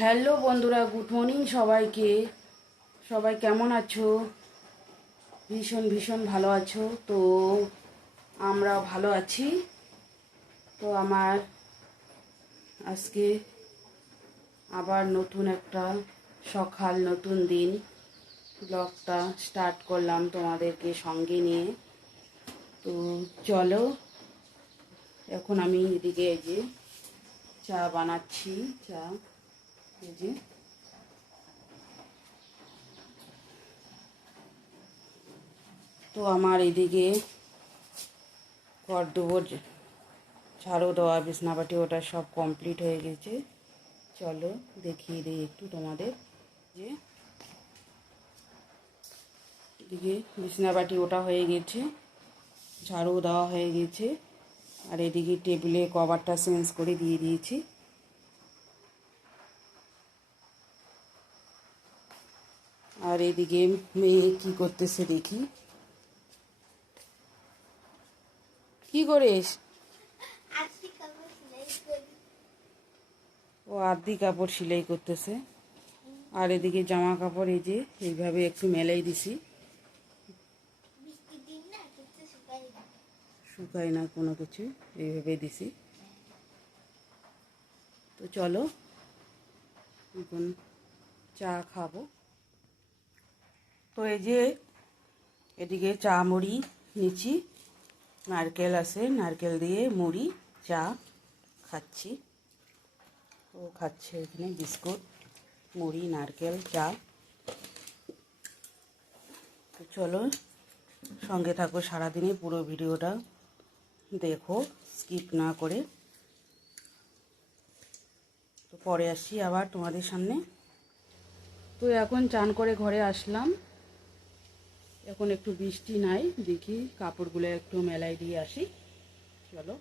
Hello বন্ধুরা, good morning সবাইকে। সবাই কেমন আছো? ভীষণ ভীষণ ভালো আছো তো? আমরা ভালো আছি। তো আমার আজকে আবার নতুন একটা সকাল, নতুন দিন, ব্লগটা স্টার্ট করলাম তোমাদেরকে সঙ্গে নিয়ে। তো চলো, এখন আমি এদিকে এই যে চা বানাচ্ছি। চা এই যে তো আমার এদিকে ঘরদোর ঝাড়ু দেওয়া, বিছনাবাটি ওটা সব কমপ্লিট হয়ে গেছে। চলো দেখিয়ে দিই একটু তোমাদের। যে এদিকে বিছনাবাটি ওটা হয়ে গেছে, ঝাড়ু দেওয়া হয়ে গেছে, আর এদিকে টেবিলে কভারটা চেঞ্জ করে দিয়ে দিয়েছি। আর এদিকে মেয়ে কি করতেছে দেখি। কি করিস? ও আদি কাপড় সেলাই করতেছে। আর এদিকে জামা কাপড় এই যে এইভাবে একটু মেলাই দিছি, শুকায় না কোনো কিছু, এইভাবে দিছি। তো চলো এখন চা খাবো। তো এই যে এদিকে চা মুড়ি নিচ্ছি, নারকেল আছে, নারকেল দিয়ে মুড়ি চা খাচ্ছি। ও খাচ্ছে এখানে বিস্কুট, মুড়ি, নারকেল, চা। তো চলো সঙ্গে থাকো সারাদিনে, পুরো ভিডিওটা দেখো স্কিপ না করে। তো পরে আসছি আবার তোমাদের সামনে। তো এখন চান করে ঘরে আসলাম, এখন একটু বৃষ্টি নাই, দেখি কাপড়গুলো একটু মেলাই দিয়ে আসি। চলো।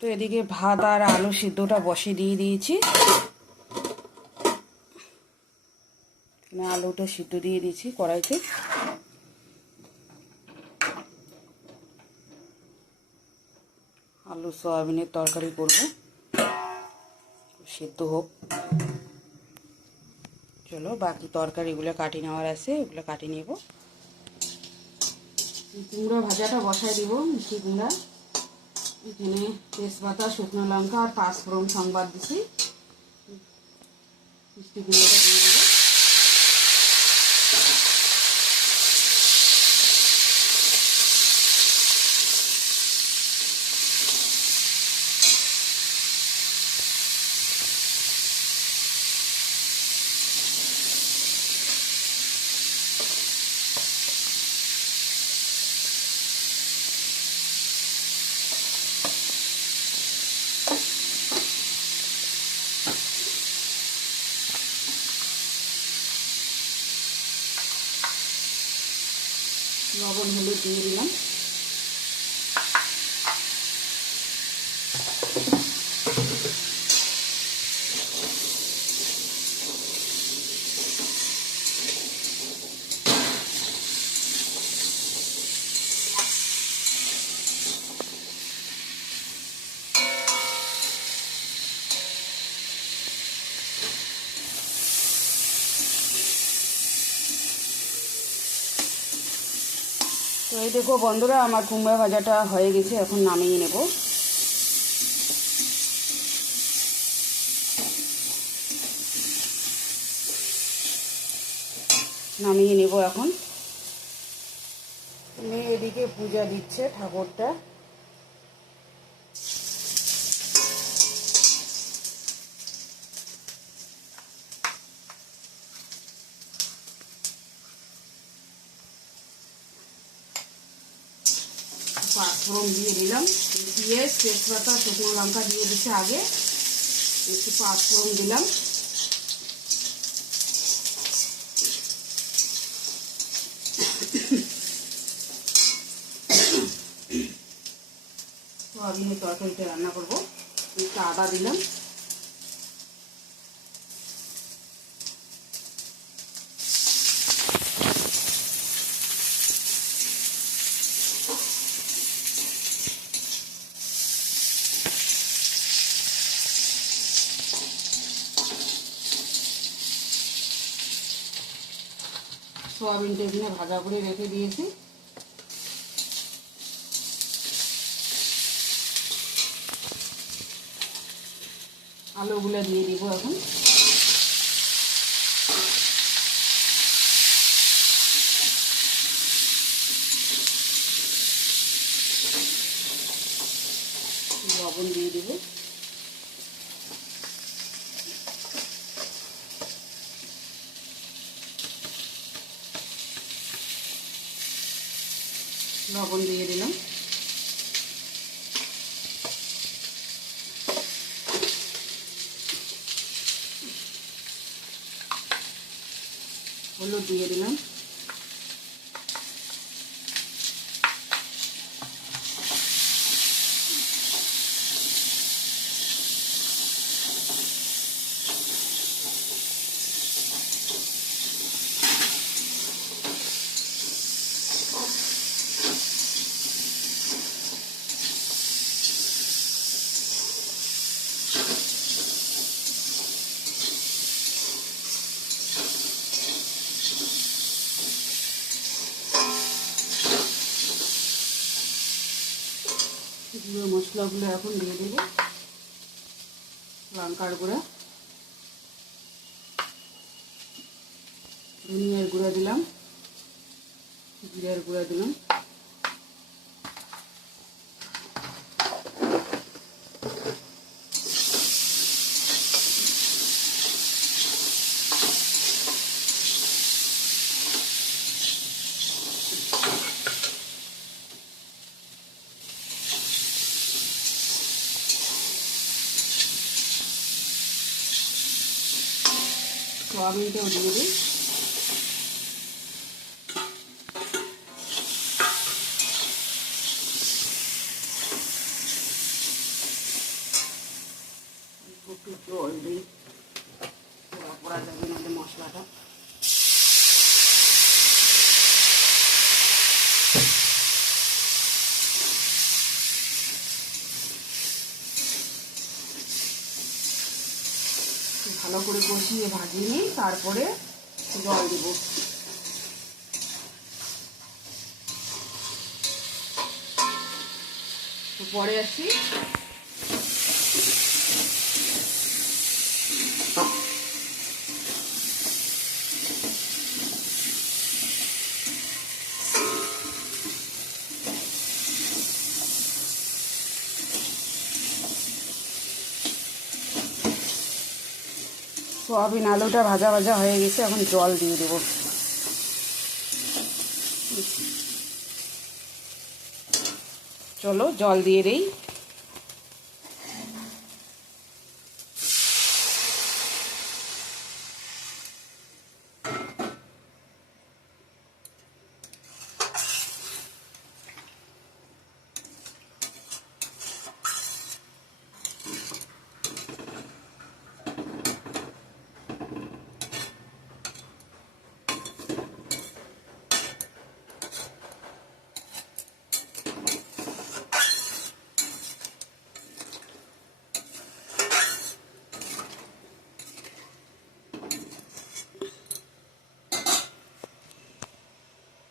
তো এদিকে ভাত আর আলু সিদ্ধটা বসিয়ে দিয়ে দিয়েছি, আলুটা সিদ্ধ দিয়ে দিয়েছি কড়াইতে। আলু সয়াবিনের তরকারি করব, সিদ্ধ হোক। চলো বাকি তরকারিগুলো কাটি নেওয়ার আছে, ওগুলো কাটি নেব। কুমড়ো ভাজাটা বসাই দিব, মিষ্টি কুমড়া। এখানে তেজপাতা, শুকনো লঙ্কা আর পাঁচফোড়ন সংবাদ দিছি। মিষ্টি গুঁড়োটা দিয়ে দেবো। লবণ হলুদ দিয়ে দিলাম। তো এই দেখো বন্ধুরা, আমার কুমড়া ভাজাটা হয়ে গেছে, এখন নামিয়ে নেব। নামিয়ে নেব এখন। মেয়ে এদিকে পূজা দিচ্ছে ঠাকুরটা। পাঁচফোড়ন দিয়ে দিলাম, পেঁয়াজ, তেজপাতা, শুকনো লঙ্কা দিয়ে দিচ্ছে আগে, একটু পাঁচফোড়ন দিলাম। সোয়াবিনের তরকারিটা রান্না করবো। একটু আদা দিলাম। সোয়াবিনটা এখানে ভাজা করে রেখে দিয়েছি। আলুগুলো দিয়ে দিব এখন। লবণ দিয়ে দিব। লবণ দিয়ে দিলাম। হলুদ দিয়ে দিলাম। গুঁড়ো মশলাগুলো এখন দিয়ে দেবো। লঙ্কার গুঁড়া, ধনিয়ার গুঁড়া দিলাম, জিরার গুঁড়া দিলাম, সোয়াবিনটাও দিয়ে দিই। একটু জল দিই, পড়া যাবে নাহলে মশলাটা। ভালো করে কষিয়ে ভাজিয়ে নিই, তারপরে জল দেব। পরে আসি। সোয়াবিন আলুটা ভাজা ভাজা হয়ে গেছে, এখন জল দিয়ে দেবো। চলো জল দিয়ে দেই।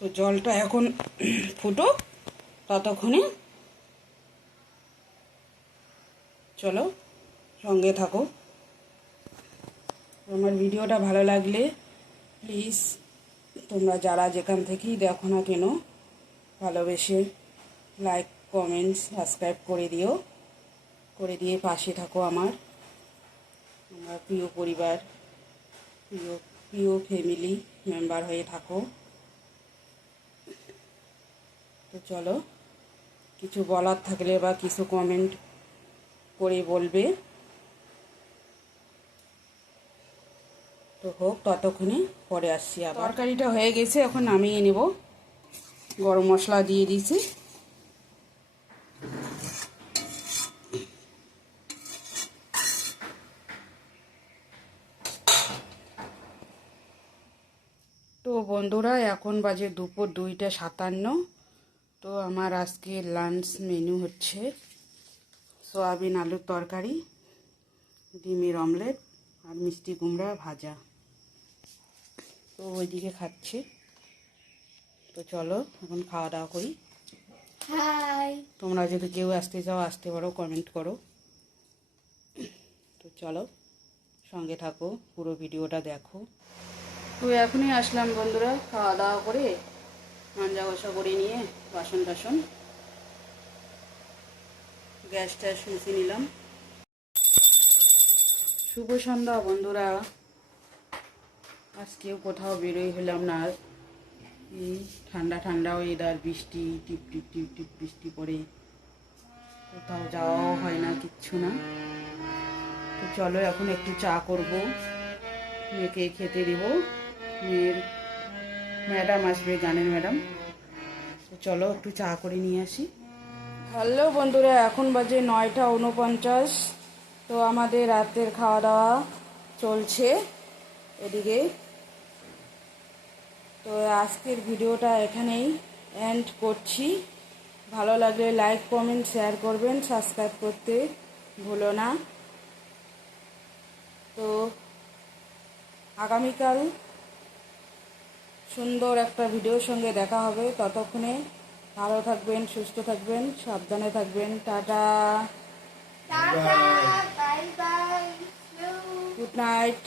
তো জলটা এখন ফুটো, ততক্ষণে চলো সঙ্গে থাকো। আমার ভিডিওটা ভালো লাগলে প্লিজ তোমরা যারা যেখান থেকেই দেখো না কেন ভালোবেসে লাইক, কমেন্ট, সাবস্ক্রাইব করে দিও, করে দিয়ে পাশে থাকো আমার প্রিয় পরিবার, প্রিয় ফ্যামিলি মেম্বার হয়ে থাকো। তো চলো, কিছু বলার থাকলে বা কিছু কমেন্ট করে বলবে। তো হোক, ততক্ষণে পরে আসছি। আবার তরকারিটা হয়ে গেছে, এখন নামিয়ে নেব। গরম মশলা দিয়ে দিয়েছি। তো বন্ধুরা, এখন বাজে দুপুর 2:57। তো আমার আজকে লাঞ্চ মেনু হচ্ছে সয়াবিন আলুর তরকারি, ডিমের অমলেট আর মিষ্টি কুমড়া ভাজা। তো ওইদিকে খাচ্ছে। তো চলো এখন খাওয়া দাওয়া করি। হাই, তোমরা যদি কেউ আসতে চাও আসতে পারো, কমেন্ট করো। তো চলো সঙ্গে থাকো, পুরো ভিডিওটা দেখো। তো এখনই আসলাম বন্ধুরা, খাওয়া দাওয়া করে মাঞ্জা ঘষা করে নিয়ে বাসন টাসন গ্যাস ট্যাস মুছে নিলাম। শুভ সন্ধ্যা বন্ধুরা। আজকেও কোথাও বেরোই হলাম না। এই ঠান্ডা ঠান্ডা ওয়েদার, বৃষ্টি টিপ টিপ টিপ টিপ বৃষ্টি পড়ে, কোথাও যাওয়াও হয় না, কিচ্ছু না। তো চলো এখন একটু চা করব, মেয়েকে খেতে দেবো। মেয়ের ম্যাডাম আসবে, গানের ম্যাডাম। তো চলো একটু চা করে নিয়ে আসি। হ্যালো বন্ধুরা, এখন বাজে 9:49। তো আমাদের রাতের খাওয়া দাওয়া চলছে এদিকে। তো আজকের ভিডিওটা এখানেই এন্ড করছি। ভালো লাগলে লাইক, কমেন্ট, শেয়ার করবেন, সাবস্ক্রাইব করতে ভুলো না। তো আগামীকাল সুন্দর একটা ভিডিওর সঙ্গে দেখা হবে। ততক্ষণে ভালো থাকবেন, সুস্থ থাকবেন, সাবধানে থাকবেন। Tata, bye bye, good night.